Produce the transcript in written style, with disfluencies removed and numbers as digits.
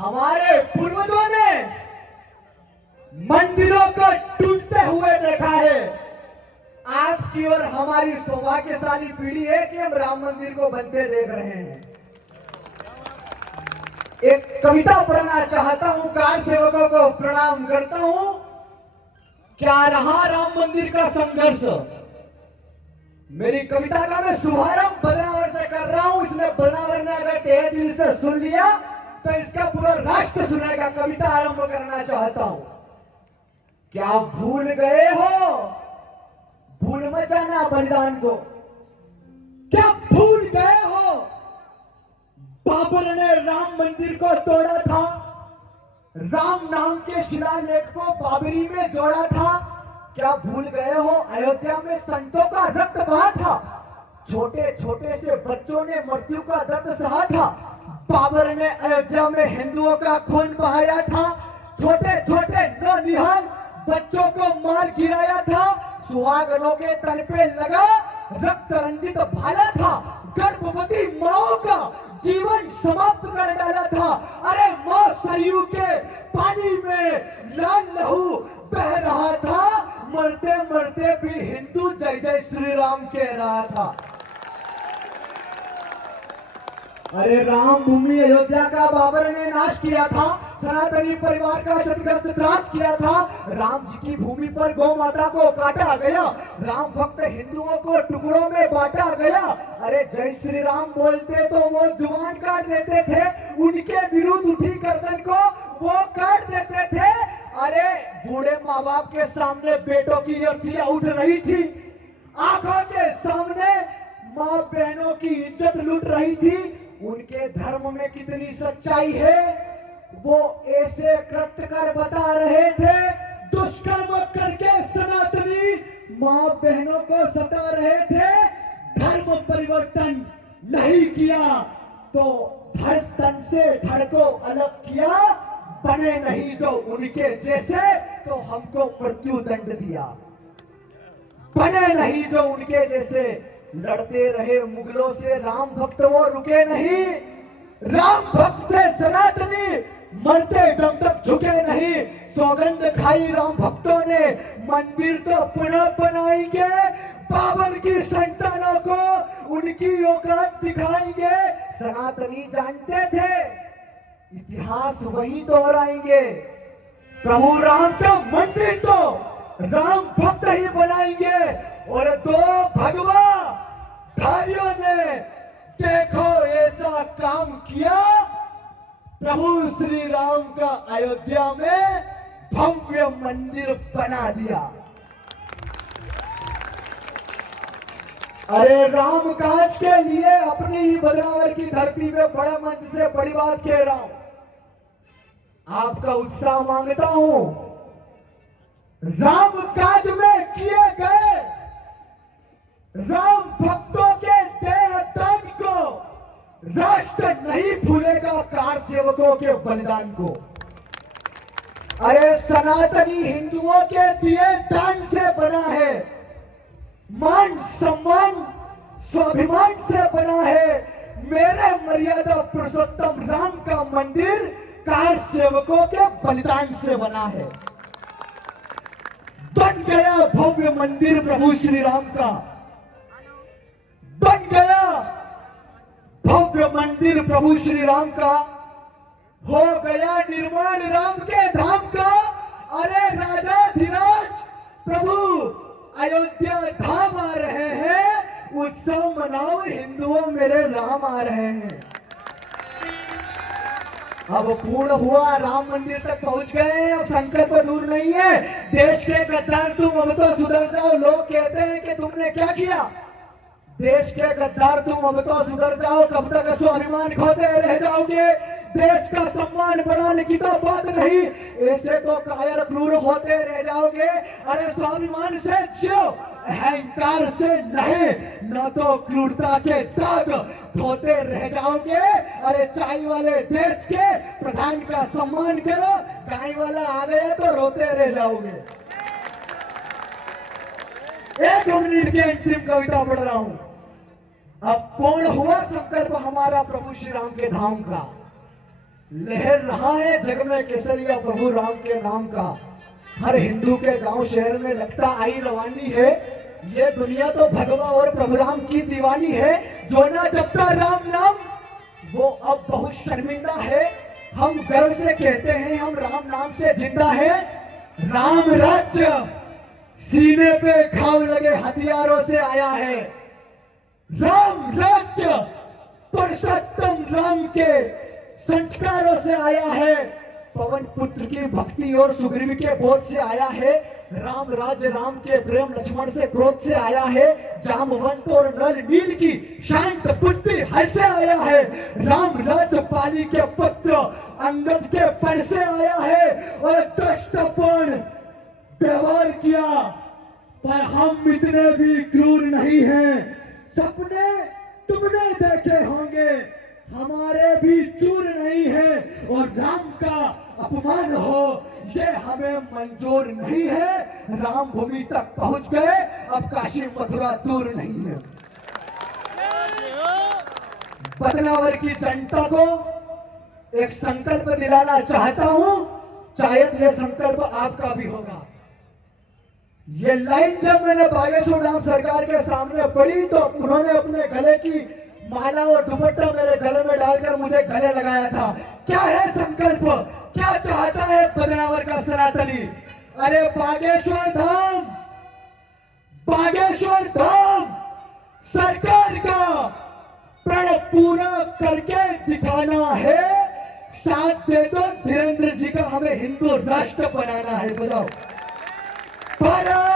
हमारे पूर्वजों ने मंदिरों को टूटते हुए देखा है। आपकी और हमारी सौभाग्यशाली पीढ़ी है कि हम राम मंदिर को बनते देख रहे हैं। एक कविता पढ़ना चाहता हूं, कार सेवकों को प्रणाम करता हूं। क्या रहा राम मंदिर का संघर्ष। मेरी कविता का मैं शुभारंभ बदनावर से कर रहा हूं, इसमें बदनावर ने अगर तहे दिल से सुन लिया तो इसका पूरा राष्ट्र सुनेगा। कविता आरंभ करना चाहता हूं। क्या भूल गए हो, भूल मत जाना बलिदान को। क्या भूल गए हो, बाबर ने राम मंदिर को तोड़ा था, राम नाम के शिलालेख को बाबरी में जोड़ा था। क्या भूल गए हो, अयोध्या में संतों का रक्त बहा था, छोटे छोटे से बच्चों ने मृत्यु का दर्द सहा था। बाबर ने अयोध्या में हिंदुओं का खून बहाया था, छोटे छोटे नौनिहाल बच्चों को मार गिराया था। सुहागनों के तन पे लगा रक्त रंजित भाला था, गर्भवती माओ का जीवन समाप्त कर डाला था। अरे मां सरयू के पानी में लाल लहू बह रहा था, मरते मरते भी हिंदू जय जय श्री राम कह रहा था। अरे राम भूमि अयोध्या का बाबर ने नाश किया था, सनातनी परिवार का क्षतिग्रस्त त्रास किया था। राम जी की भूमि पर गौ माता को काटा गया, राम भक्त हिंदुओं को टुकड़ों में बांटा गया। अरे जय श्री राम बोलते तो वो जुबान काट देते थे, उनके विरुद्ध उठी गर्दन को वो काट देते थे। अरे बूढ़े माँ बाप के सामने बेटों की अर्थियां उठ रही थी, आंखों के सामने माँ बहनों की इज्जत लूट रही थी। उनके धर्म में कितनी सच्चाई है वो ऐसे कृत्य कर बता रहे थे। दुष्कर्म करके सनातनी माँ बहनों को सता रहे थे। धर्म परिवर्तन नहीं किया तो धड़ तन से धड़ को अलग किया, बने नहीं जो उनके जैसे तो हमको मृत्यु दंड दिया। बने नहीं जो उनके जैसे, लड़ते रहे मुगलों से राम भक्त वो रुके नहीं। राम भक्त थे सनातनी, मरते दम तक झुके नहीं। सौगंध खाई राम भक्तों ने, मंदिर तो पुनः बनाएंगे, बाबर की संतानों को उनकी औकात दिखाएंगे। सनातनी जानते थे इतिहास वही दोहराएंगे, प्रभु राम का मंदिर तो राम भक्त ही बनाएंगे। और दो भगवा धारियों ने देखो ऐसा काम किया, प्रभु श्री राम का अयोध्या में भव्य मंदिर बना दिया। अरे राम काज के लिए अपनी ही बदनावर की धरती में बड़े मंच से बड़ी बात कह रहा हूं, आपका उत्साह मांगता हूं। राम काज में किए गए राम भक्तों के देह दान को राष्ट्र नहीं भूलेगा, कार सेवकों के बलिदान को। अरे सनातनी हिंदुओं के दिए दान से बना है, मान सम्मान स्वाभिमान से बना है। मेरे मर्यादा पुरुषोत्तम राम का मंदिर कार सेवकों के बलिदान से बना है। बन गया भव्य मंदिर प्रभु श्री राम का, बन गया भव्य मंदिर प्रभु श्री राम का, हो गया निर्माण राम के धाम का। अरे राजाधिराज प्रभु अयोध्या धाम आ रहे हैं, उत्सव मनाओ हिंदुओं मेरे राम आ रहे हैं। अब पूर्ण हुआ, राम मंदिर तक पहुंच गए, अब संकल्प दूर नहीं है। देश के गद्दार तुम अब तो सुधर जाओ। लोग कहते हैं कि तुमने क्या किया, देश के गद्दार तुम अब तो सुधर जाओ, कब तक स्वाभिमान खोते रह जाओगे। देश का सम्मान बढ़ाने की तो बात नहीं, ऐसे तो कायर क्रूर होते रह जाओगे। अरे स्वाभिमान से जियो, अहंकार से नहीं, न तो क्रूरता के दाग धोते रह जाओगे। अरे चाय वाले देश के प्रधान का सम्मान करो, गाय वाला आ गया तो रोते रह जाओगे। एक मिनट की अंतिम कविता पढ़ रहा हूं। अब पूर्ण हुआ संकल्प हमारा प्रभु श्री राम के धाम का, लहर रहा है जग में केसरिया प्रभु राम के नाम का। हर हिंदू के गांव शहर में लगता आई रवानी है। ये दुनिया तो भगवा और प्रभु राम की दीवानी है। जो ना जपता राम नाम वो अब बहुत शर्मिंदा है। हम गर्व से कहते हैं हम राम नाम से जिंदा है। राम राज्य सीने पे घाव लगे हथियारों से आया है। राम राज्य पुरुषोत्तम राम के संस्कारों से आया है। पवन पुत्र की भक्ति और सुग्रीव के बोध से आया है। राम राज्य राम के प्रेम लक्ष्मण से क्रोध से आया है। जामवंत और नल नील की शांत बुद्धि हर से आया है। राम राज्य पाली के पुत्र अंगद के पर से आया है। और दुष्टपूर्ण व्यवहार किया पर हम इतने भी क्रूर नहीं हैं। सपने तुमने देखे होंगे हमारे भी चूर नहीं है। और राम का अपमान हो ये हमें मंजूर नहीं है। राम भूमि तक पहुंच गए अब काशी मथुरा दूर नहीं है। बदनावर की जनता को एक संकल्प दिलाना चाहता हूं। शायद ये संकल्प आपका भी होगा। ये लाइन जब मैंने बागेश्वर धाम सरकार के सामने पढ़ी तो उन्होंने अपने गले की माला और दुपट्टा मेरे गले में डालकर मुझे गले लगाया था। क्या है संकल्प, क्या चाहता है बदनावर का सनातनी? अरे बागेश्वर धाम सरकार का प्रण पूरा करके दिखाना है। साथ दे दो धीरेन्द्र जी का, हमें हिंदू राष्ट्र बनाना है। बजाओ भारत।